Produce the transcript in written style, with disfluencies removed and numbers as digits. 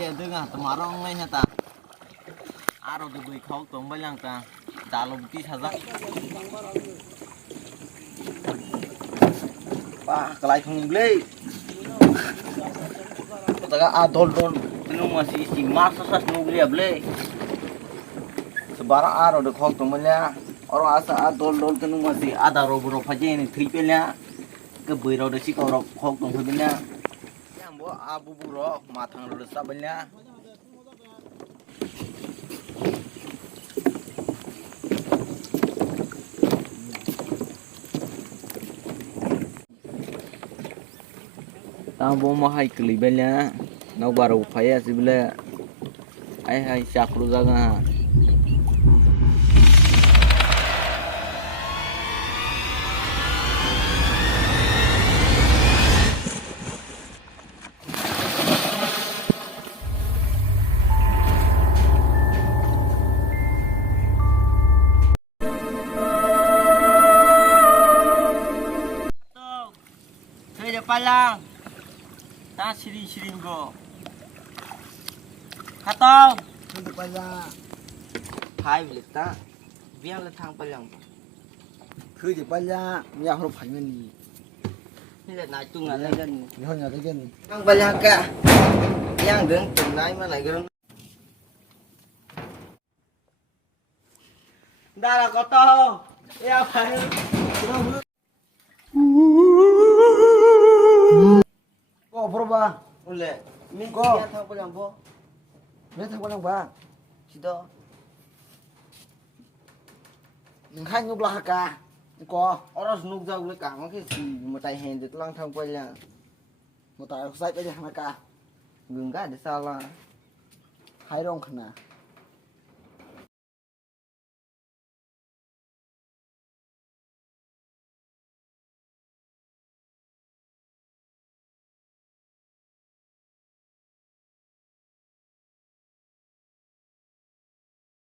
dia dengar temarong lain ta. Aro tu bui kau tombal yang ta. Dalam bukti saja. Wah, kelai kong beli. Kataga adol dol, tenu masih si masa sas nugli beli. Sebarang aro de kau tombal ya. Orang asa adol dol tenu masih ada robo faje ni triple ya. Ke bui ro de si kau ro kau tombal ya. Yang bo abu buro matang ro de sabelnya. Tao bố mà hay kli bên nhá nó baru phải gì bela ai hay sakru jaga Saya depan lang ta siring go katong Hindi pala. hai bilik ta biang le thang palang Hindi pala. Miyak harap hangin ni. ni là nai tung là lên Miyak nga kagan. thang palang ka yang đứng từng nai mà lại gần đây là có to eo phải Ko proba. ule min Go. ko thang palang po May thang walang ba? sito Nang hang yung lahat ka. Ko. oras nuk jauh le ka ma ke si ma tai hen được lang thang palang Mo tayo sa ito yung ka. gừng ga để sao là Hay rong ka na.